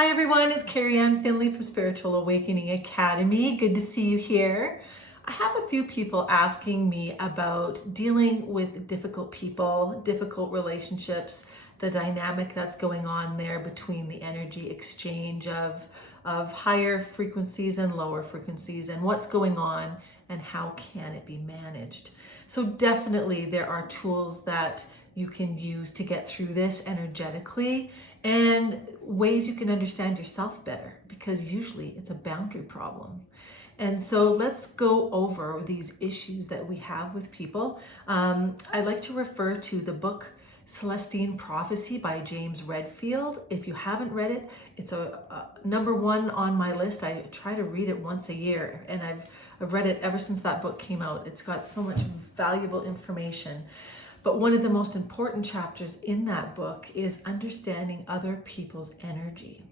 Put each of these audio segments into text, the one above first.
Hi everyone, it's Carrie Ann Finley from Spiritual Awakening Academy. Good to see you here. I have a few people asking me about dealing with difficult people, difficult relationships, the dynamic that's going on there between the energy exchange of higher frequencies and lower frequencies, and what's going on and how can it be managed. So definitely there are tools that you can use to get through this energetically, and ways you can understand yourself better, because usually it's a boundary problem. And so let's go over these issues that we have with people. I like to refer to the book Celestine Prophecy by James Redfield. If you haven't read it, it's a number one on my list. I try to read it once a year, and I've read it ever since that book came out. It's got so much valuable information. But one of the most important chapters in that book is understanding other people's energy.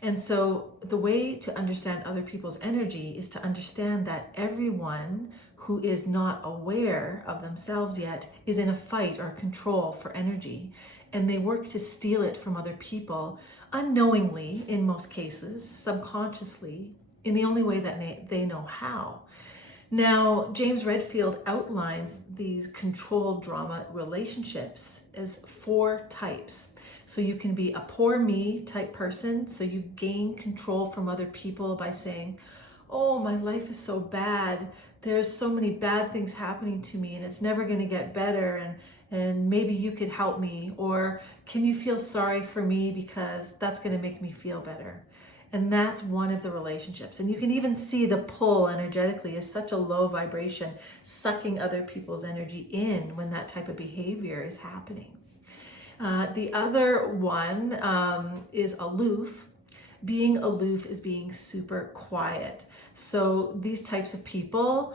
And so the way to understand other people's energy is to understand that everyone who is not aware of themselves yet is in a fight or control for energy. And they work to steal it from other people unknowingly, in most cases, subconsciously, in the only way that they know how. Now, James Redfield outlines these control drama relationships as 4 types. So you can be a poor me type person. So you gain control from other people by saying, oh, my life is so bad. There's so many bad things happening to me and it's never going to get better. And maybe you could help me. Or can you feel sorry for me because that's going to make me feel better? And that's one of the relationships. And you can even see the pull energetically is such a low vibration, sucking other people's energy in when that type of behavior is happening. The other one is aloof. Being aloof is being super quiet. So these types of people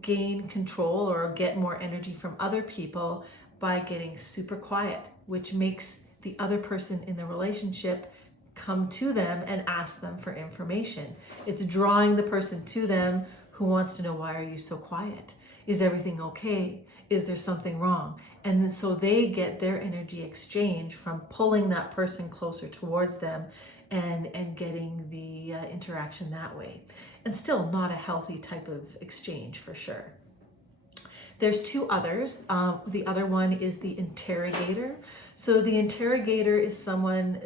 gain control or get more energy from other people by getting super quiet, which makes the other person in the relationship come to them and ask them for information. It's drawing the person to them who wants to know, why are you so quiet? Is everything okay? Is there something wrong? And then so they get their energy exchange from pulling that person closer towards them and getting the interaction that way. And still not a healthy type of exchange for sure. There's 2 others. The other one is the interrogator. So the interrogator is someone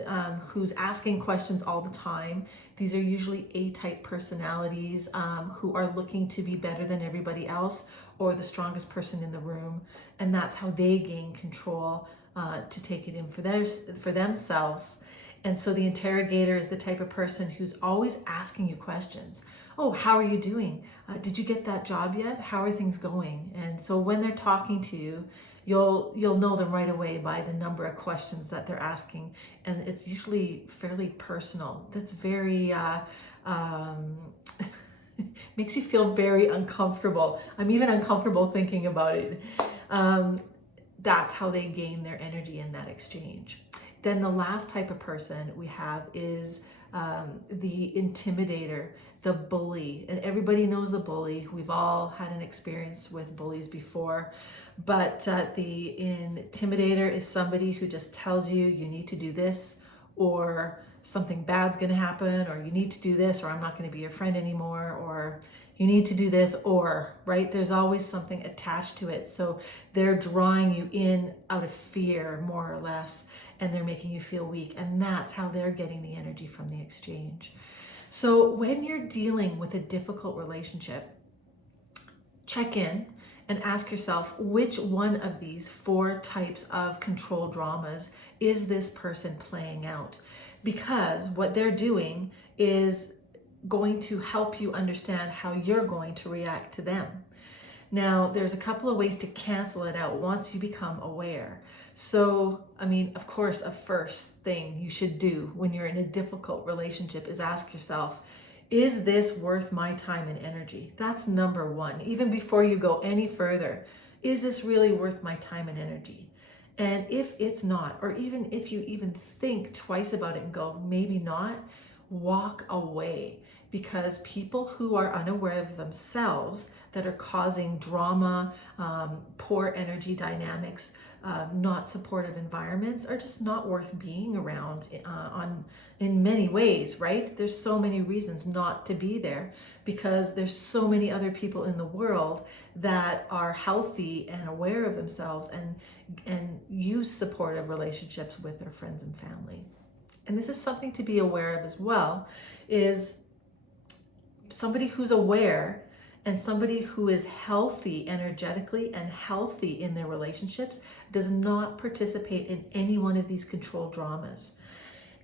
who's asking questions all the time. These are usually A-type personalities who are looking to be better than everybody else or the strongest person in the room. And that's how they gain control to take it in for themselves. And so the interrogator is the type of person who's always asking you questions. Oh, how are you doing? Did you get that job yet? How are things going? And so when they're talking to you, you'll know them right away by the number of questions that they're asking. And it's usually fairly personal. That's very, makes you feel very uncomfortable. I'm even uncomfortable thinking about it. That's how they gain their energy in that exchange. Then the last type of person we have is the intimidator, the bully. And everybody knows the bully. We've all had an experience with bullies before. But the intimidator is somebody who just tells you, you need to do this, or something bad's going to happen, or you need to do this, or I'm not going to be your friend anymore, or you need to do this, or, right? There's always something attached to it. So they're drawing you in out of fear, more or less, and they're making you feel weak. And that's how they're getting the energy from the exchange. So when you're dealing with a difficult relationship, check in and ask yourself, which one of these 4 types of control dramas is this person playing out? Because what they're doing is going to help you understand how you're going to react to them. Now, there's a couple of ways to cancel it out once you become aware. So, I mean, of course, a first thing you should do when you're in a difficult relationship is ask yourself, is this worth my time and energy? That's number 1. Even before you go any further, is this really worth my time and energy? And if it's not, or even if you even think twice about it and go, maybe not, walk away, because people who are unaware of themselves that are causing drama, poor energy dynamics, not supportive environments are just not worth being around in many ways, right? There's so many reasons not to be there, because there's so many other people in the world that are healthy and aware of themselves and use supportive relationships with their friends and family. And this is something to be aware of as well, is somebody who's aware and somebody who is healthy energetically and healthy in their relationships does not participate in any one of these control dramas.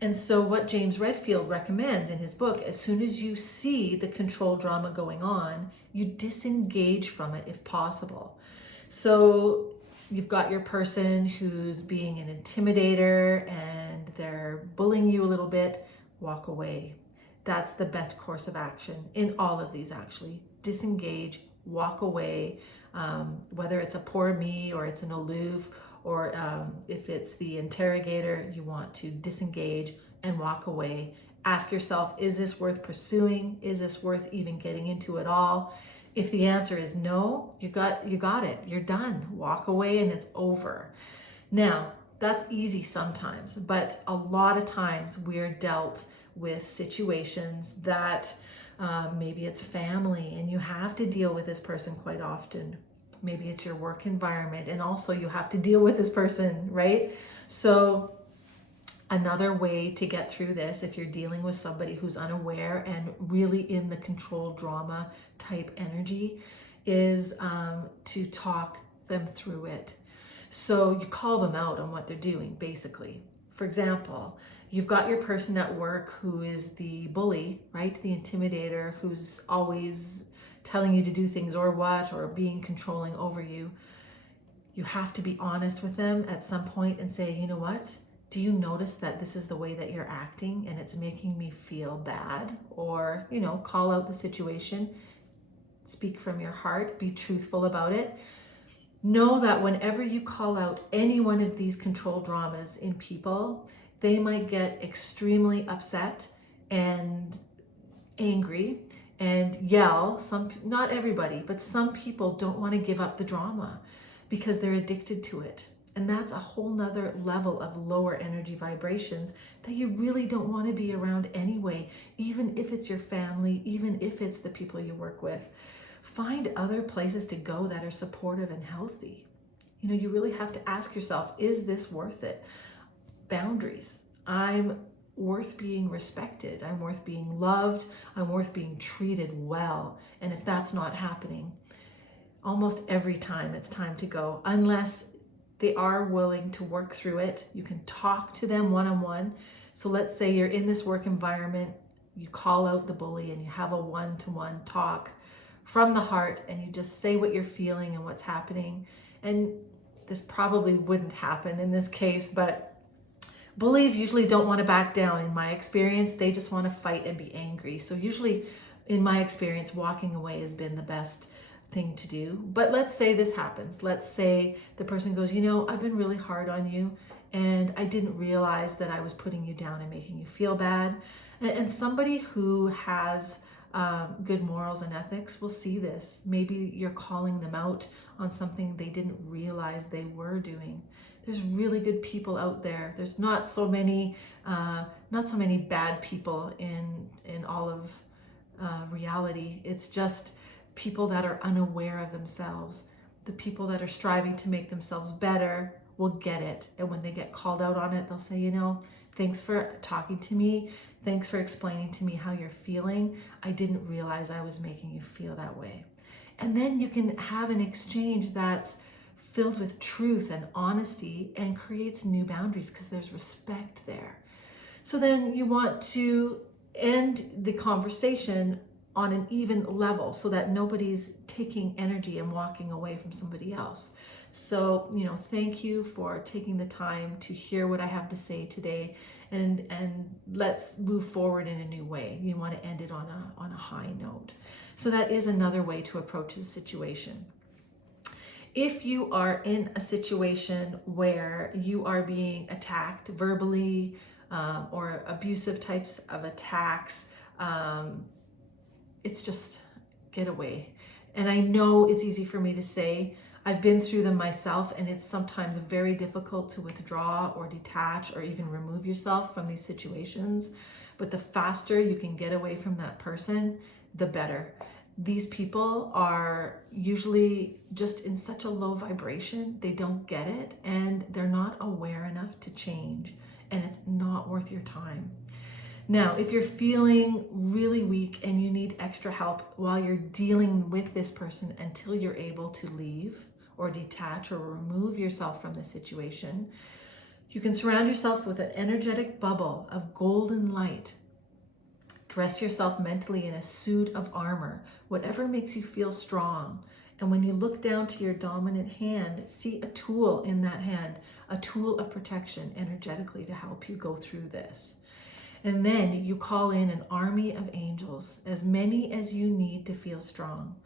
And so what James Redfield recommends in his book, as soon as you see the control drama going on, you disengage from it if possible. So you've got your person who's being an intimidator and they're bullying you a little bit, walk away. That's the best course of action in all of these, actually. Disengage, walk away, whether it's a poor me or it's an aloof, or if it's the interrogator, you want to disengage and walk away. Ask yourself, is this worth pursuing? Is this worth even getting into at all? If the answer is no, you got it. You're done. Walk away and it's over. Now, that's easy sometimes, but a lot of times we're dealt with situations that maybe it's family and you have to deal with this person quite often. Maybe it's your work environment and also you have to deal with this person, right? So another way to get through this, if you're dealing with somebody who's unaware and really in the control drama type energy, is to talk them through it. So you call them out on what they're doing, basically. For example, you've got your person at work who is the bully, right? The intimidator, who's always telling you to do things or being controlling over you. You have to be honest with them at some point and say, you know what? Do you notice that this is the way that you're acting and it's making me feel bad? Or, call out the situation, speak from your heart, be truthful about it. Know that whenever you call out any one of these control dramas in people, they might get extremely upset and angry and yell. Not everybody, but some people don't want to give up the drama because they're addicted to it. And that's a whole nother level of lower energy vibrations that you really don't want to be around anyway, even if it's your family, even if it's the people you work with. Find other places to go that are supportive and healthy. You really have to ask yourself, is this worth it? Boundaries. I'm worth being respected. I'm worth being loved. I'm worth being treated well. And if that's not happening, almost every time it's time to go, unless they are willing to work through it. You can talk to them one-on-one. So let's say you're in this work environment, you call out the bully and you have a one-to-one talk from the heart and you just say what you're feeling and what's happening. And this probably wouldn't happen in this case, but bullies usually don't want to back down. In my experience, they just want to fight and be angry. So usually, in my experience, walking away has been the best thing to do. But let's say this happens. Let's say the person goes, I've been really hard on you and I didn't realize that I was putting you down and making you feel bad. And somebody who has good morals and ethics will see this. Maybe you're calling them out on something they didn't realize they were doing. There's really good people out there. There's not so many bad people in all of reality. It's just people that are unaware of themselves. The people that are striving to make themselves better will get it. And when they get called out on it, they'll say, thanks for talking to me. Thanks for explaining to me how you're feeling. I didn't realize I was making you feel that way. And then you can have an exchange that's filled with truth and honesty and creates new boundaries because there's respect there. So then you want to end the conversation on an even level so that nobody's taking energy and walking away from somebody else. So, thank you for taking the time to hear what I have to say today, and let's move forward in a new way. You want to end it on a high note. So that is another way to approach the situation. If you are in a situation where you are being attacked verbally, or abusive types of attacks. It's just get away. And I know it's easy for me to say. I've been through them myself, and it's sometimes very difficult to withdraw or detach or even remove yourself from these situations. But the faster you can get away from that person, the better. These people are usually just in such a low vibration, they don't get it, and they're not aware enough to change, and it's not worth your time. Now, if you're feeling really weak and you need extra help while you're dealing with this person until you're able to leave or detach or remove yourself from the situation, you can surround yourself with an energetic bubble of golden light. Dress yourself mentally in a suit of armor, whatever makes you feel strong. And when you look down to your dominant hand, see a tool in that hand, a tool of protection energetically to help you go through this. And then you call in an army of angels, as many as you need to feel strong.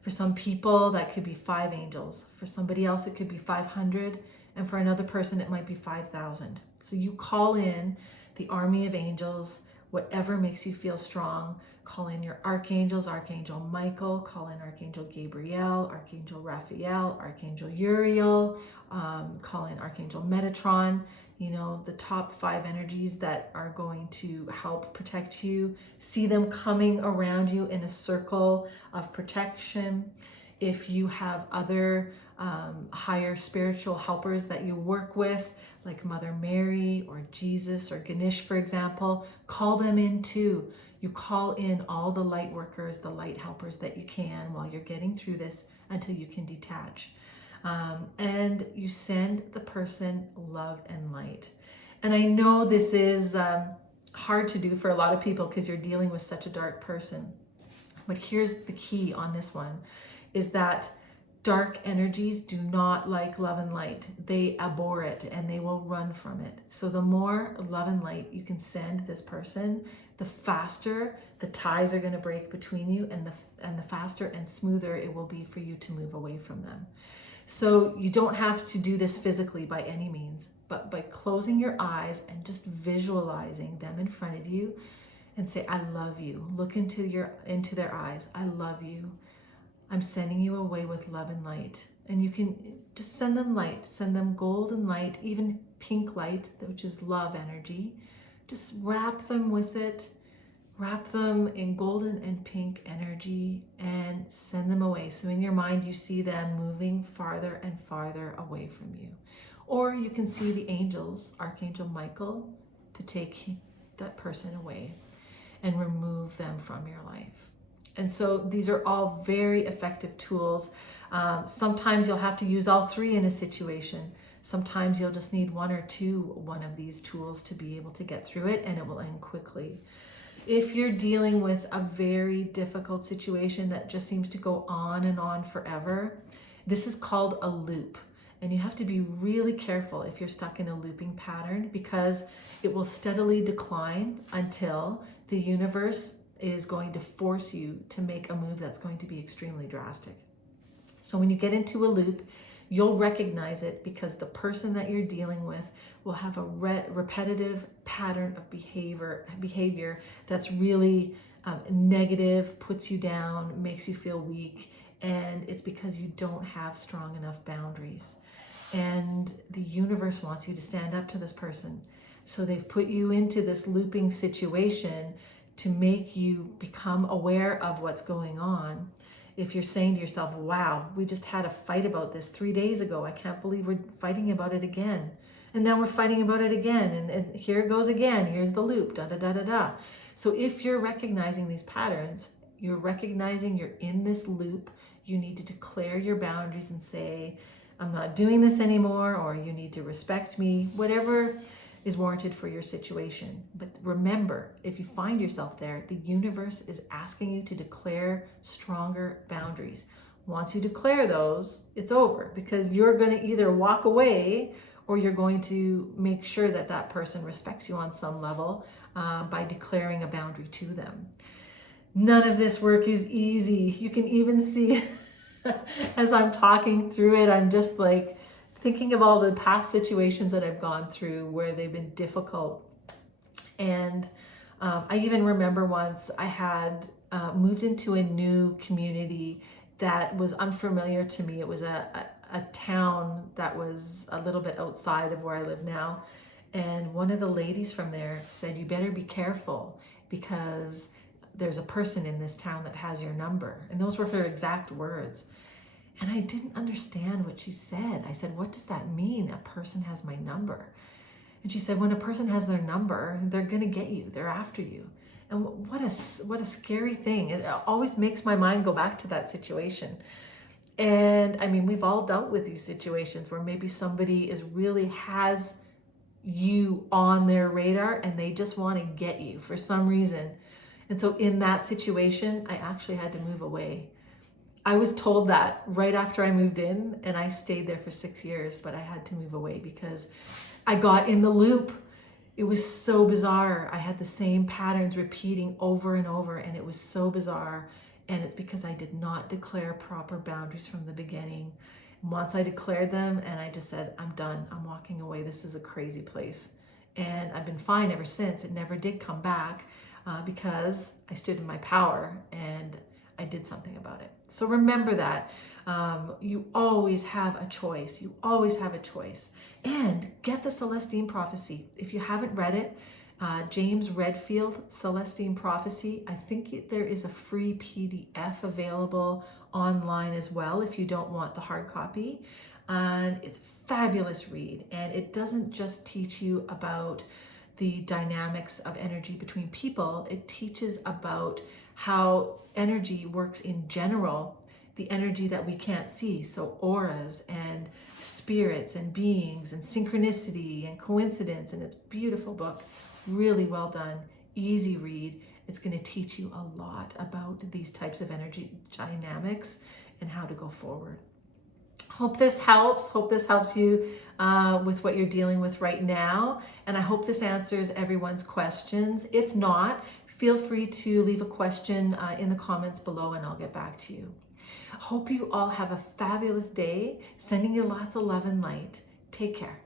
For some people, that could be 5 angels. For somebody else, it could be 500. And for another person, it might be 5,000. So you call in the army of angels, whatever makes you feel strong. Call in your archangels, Archangel Michael, call in Archangel Gabriel, Archangel Raphael, Archangel Uriel, call in Archangel Metatron. You know, the top 5 energies that are going to help protect you. See them coming around you in a circle of protection. If you have other higher spiritual helpers that you work with, like Mother Mary or Jesus or Ganesh, for example, call them in too. You call in all the light workers, the light helpers that you can while you're getting through this until you can detach. And you send the person love and light. And I know this is hard to do for a lot of people because you're dealing with such a dark person. But here's the key on this one, is that dark energies do not like love and light. They abhor it and they will run from it. So the more love and light you can send this person, the faster the ties are going to break between you, and the faster and smoother it will be for you to move away from them. So you don't have to do this physically by any means, but by closing your eyes and just visualizing them in front of you and say, I love you. Look into their eyes. I love you. I'm sending you away with love and light. And you can just send them light, send them golden light, even pink light, which is love energy. Just wrap them with it. Wrap them in golden and pink energy and send them away. So in your mind, you see them moving farther and farther away from you. Or you can see the angels, Archangel Michael, to take that person away and remove them from your life. And so these are all very effective tools. Sometimes you'll have to use all 3 in a situation. Sometimes you'll just need 1 or 2 of these tools to be able to get through it, and it will end quickly. If you're dealing with a very difficult situation that just seems to go on and on forever, this is called a loop. And you have to be really careful if you're stuck in a looping pattern, because it will steadily decline until the universe is going to force you to make a move that's going to be extremely drastic. So when you get into a loop, you'll recognize it because the person that you're dealing with will have a repetitive pattern of behavior that's really negative, puts you down, makes you feel weak, and it's because you don't have strong enough boundaries. And the universe wants you to stand up to this person. So they've put you into this looping situation to make you become aware of what's going on. If you're saying to yourself, wow, we just had a fight about this 3 days ago. I can't believe we're fighting about it again. And now we're fighting about it again. And here it goes again. Here's the loop, da, da, da, da, da. So if you're recognizing these patterns, you're recognizing you're in this loop, you need to declare your boundaries and say, I'm not doing this anymore, or you need to respect me, whatever is warranted for your situation. But remember, if you find yourself there, the universe is asking you to declare stronger boundaries. Once you declare those, it's over, because you're going to either walk away or you're going to make sure that that person respects you on some level by declaring a boundary to them. None of this work is easy. You can even see as I'm talking through it, I'm just like thinking of all the past situations that I've gone through where they've been difficult. And I even remember once I had moved into a new community that was unfamiliar to me. It was a town that was a little bit outside of where I live now. And one of the ladies from there said, "You better be careful because there's a person in this town that has your number." And those were her exact words. And I didn't understand what she said. I said, "What does that mean? A person has my number?" And she said, "When a person has their number, they're going to get you. They're after you." And what a scary thing. It always makes my mind go back to that situation. And I mean, we've all dealt with these situations where maybe somebody really has you on their radar and they just want to get you for some reason. And so in that situation, I actually had to move away. I was told that right after I moved in, and I stayed there for 6 years, but I had to move away because I got in the loop. It was so bizarre. I had the same patterns repeating over and over, and it was so bizarre. And it's because I did not declare proper boundaries from the beginning. Once I declared them, and I just said, "I'm done. I'm walking away. This is a crazy place." And I've been fine ever since. It never did come back because I stood in my power and I did something about it. So remember that. You always have a choice. You always have a choice. And get the Celestine Prophecy. If you haven't read it, James Redfield, Celestine Prophecy. I think there is a free PDF available online as well if you don't want the hard copy. And it's a fabulous read. And it doesn't just teach you about the dynamics of energy between people. It teaches about how energy works in general, the energy that we can't see. So auras and spirits and beings and synchronicity and coincidence. And it's a beautiful book, really well done, easy read. It's going to teach you a lot about these types of energy dynamics and how to go forward. Hope this helps. Hope this helps you with what you're dealing with right now. And I hope this answers everyone's questions. If not, feel free to leave a question in the comments below and I'll get back to you. Hope you all have a fabulous day. Sending you lots of love and light. Take care.